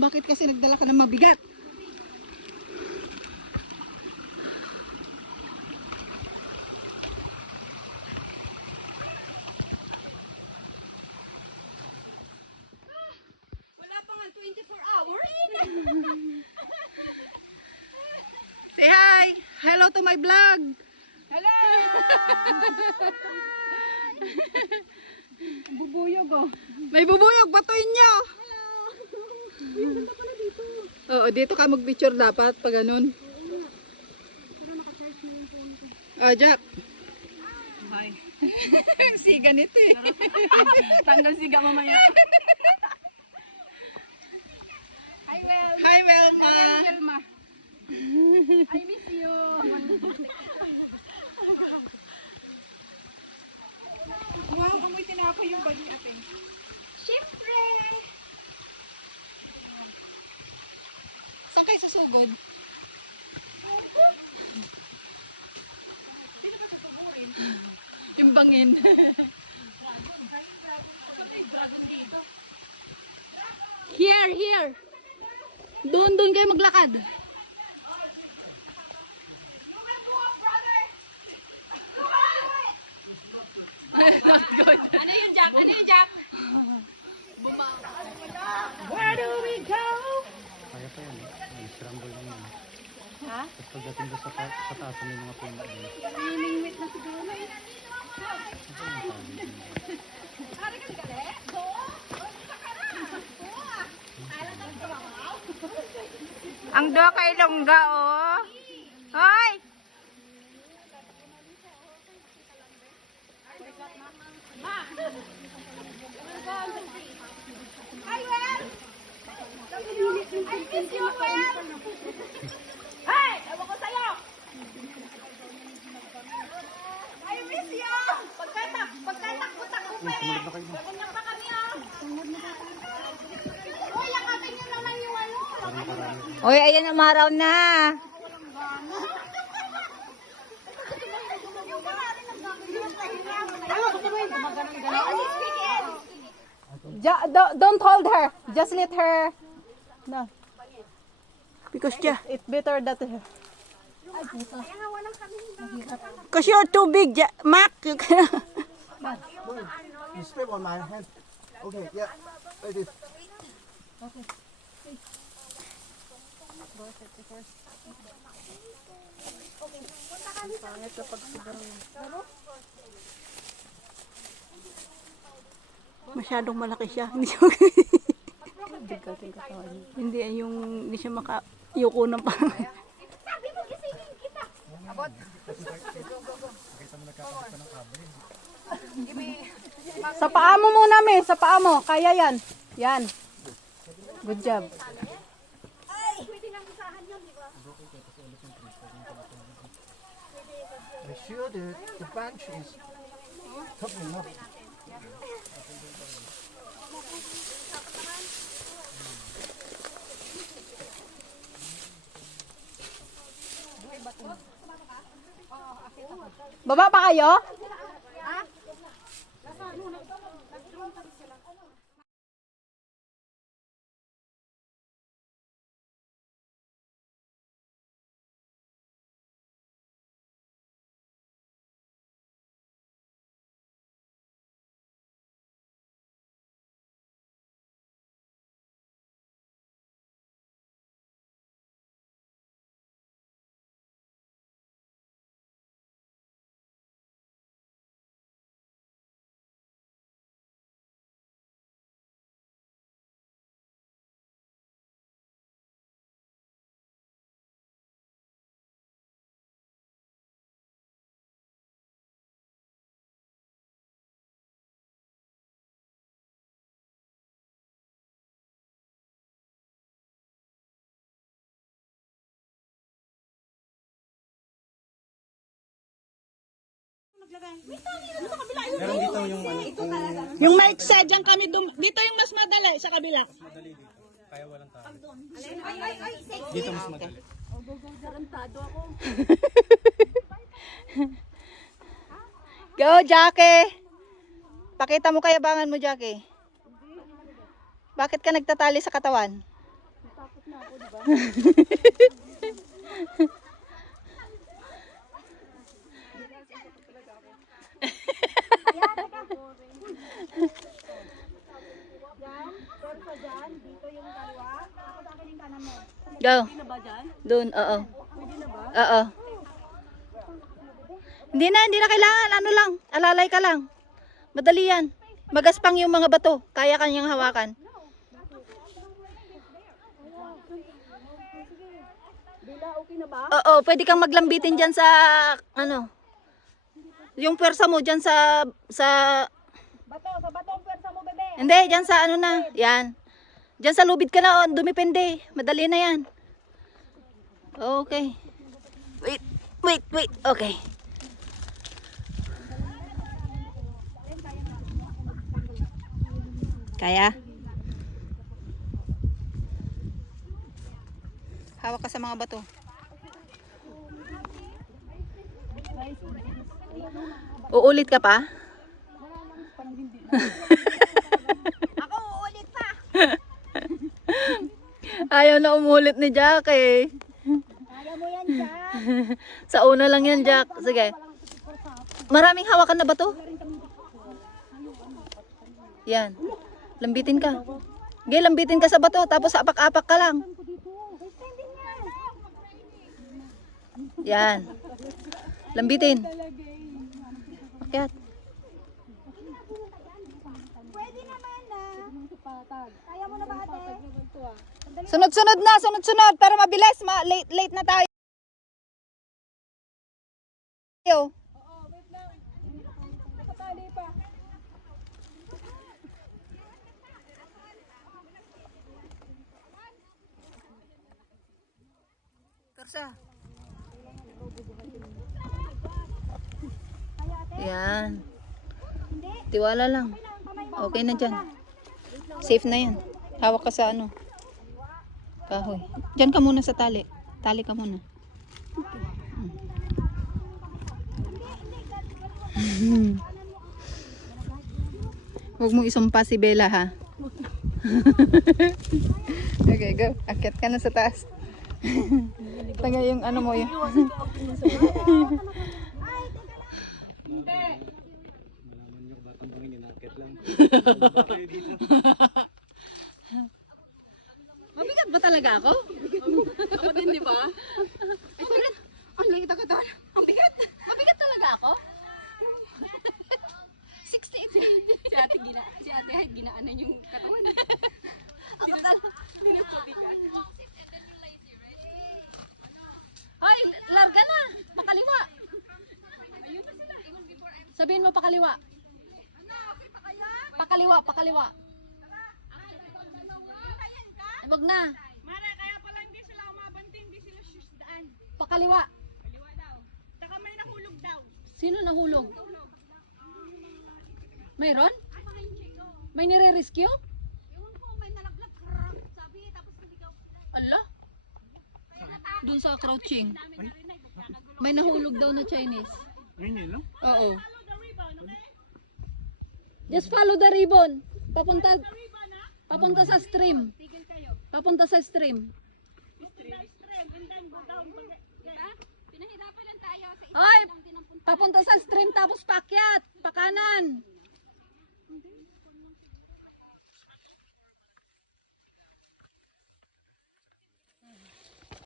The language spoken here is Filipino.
Bakit kasi nagdala ka ng mabigat? Wala pa nga 24 hours. Say hi! Hello to my vlog! Hello! Bubuyog oh. May bubuyog, batuin nyo! Hello! Uy, ganda pala dito. Oo, dito ka mag-picture dapat pag ganun. Oo nga. Pero naka-charge na yung phone ko. Oh, Jack. Hi. Ang siga nito eh. Tanggal siga mamaya. Hi, Well. Hi, Welma. Wilma. I miss you. Wow, amoy tinapay yung bali ate. Siyempre. Saan kayo susugod? Sino ba susuburin? Yung bangin. Dragon. Saan may dragon dito? Here, here. Doon kayo maglakad. Not good. Ano yung Jack? Ano yung Jack? Bumaw. Where do we go? Ha? Tapos pagdating doon sa taas, may mga puno doon. Miningwit na siguro. Ang doa kay Longga, oh. Hoy! Hey! Ewan ko sa'yo! I miss you! Pagkatakbo-takbo pa eh! Ganyan pa kami ah! Uy, yakapin niyo naman yung ano! Oy, ayan ang maraw na. Yung mga rin nagkakaroon sa hilang. Don't hold her. Just let her. No. Because it's better that her. Because you're too big, Mac. You can. You step on my hand. Okay, yeah. Like this. Masyadong malaki siya. Hindi yung hindi siya makayuko ng parang. Abot. Go, go, go. Give me. Sa paa mo muna, me. Sa paa mo. Kaya yan. Yan. Good job. I'm sure the branch is tough enough. Baba pa kayo? Meron dito yung ano, kung Yung mic set, dyan kami dito yung mas madali sa kabila. madali dito. Kaya walang tao. Dito mas madali. Go, Jackie! Pakita mo kayabangan mo, Jackie. Bakit ka nagtatali sa katawan? ako, di ba? Yan, pero pa dyan, dito yung kaliwa. Tapos akin yung kanan mo. Go. Hindi na ba dyan? Doon, oo. Pwede na ba? Oo. Hindi na kailangan. Ano lang, alalay ka lang. Madali yan. Magaspang yung mga bato. Kaya kanyang hawakan. Bila, okay na ba? Oo, pwede kang maglambitin dyan sa, ano, yung pwersa mo dyan sa, Bato, sa bato ang pwersa mo, bebe. hindi, dyan sa ano na, yan. Dyan sa lubid ka na, oh, dumipende. Madali na yan. Okay. Wait, okay. Kaya? Hawak ka sa mga bato. Uulit ka pa? Ako, uulit pa. Ayaw na umulit ni Jack eh. Kaya mo yan, Jack. Sa una lang yan, Jack. Sige. Maraming hawakan na bato. Yan. Lambitin ka. Sige, lambitin ka sa bato. Tapos apak-apak ka lang. Yan. Lambitin. Akyat. Pwede naman na. Kaya mo na ba, ate? Sunod-sunod na, sunod-sunod. Para mabilis. Late na tayo. Nakatali pa. Persa. Yan. Tiwala lang. Okay na dyan. Safe na yan. Hawak ka sa ano. Kahoy. Dyan ka muna sa tali. Tali ka muna. Huwag mo isumpa si Bella ha. Okay, go. Akyat ka na sa taas. Taga yung ano mo yun. Malaman nyo, batang pangin, inaakit lang. Baba kayo dito. Mabigat ba talaga ako? Ako din, di ba? Ang liit ako tol. Ang bigat. Mabigat talaga ako? 68 Si ate Hyde, ginaanan yung katawan. ako talaga. Pinapabigat. Hoy, larga na. Pakaliwa. Sabihin mo pakaliwa. Ano, okay pa kaya? Pakaliwa. Kayan ka? Wag na. Mara, kaya pala hindi sila umabanti, hindi sila daan. Pakaliwa. Kaliwa daw. Taka may nahulog daw. Sino nahulog? Mayroon? May nire-rescue? Ewan ko, may nalaglag. Krrr, sabi tapos naligaw sila. Allah. Kaya natakot. Dun sa crouching. Dami narinig, nagkakagulo. May nahulog daw na Chinese. Ayun yun, no? Oo. Follow the ribbon, okay? Just follow the ribbon. Papunta The ribbon, ha? papunta sa stream. Tigil kayo. Papunta sa stream. Go to the stream and then go down. Diba? Pinahirapan lang tayo sa Hoy! Papunta sa stream tapos paakyat. Pakanan.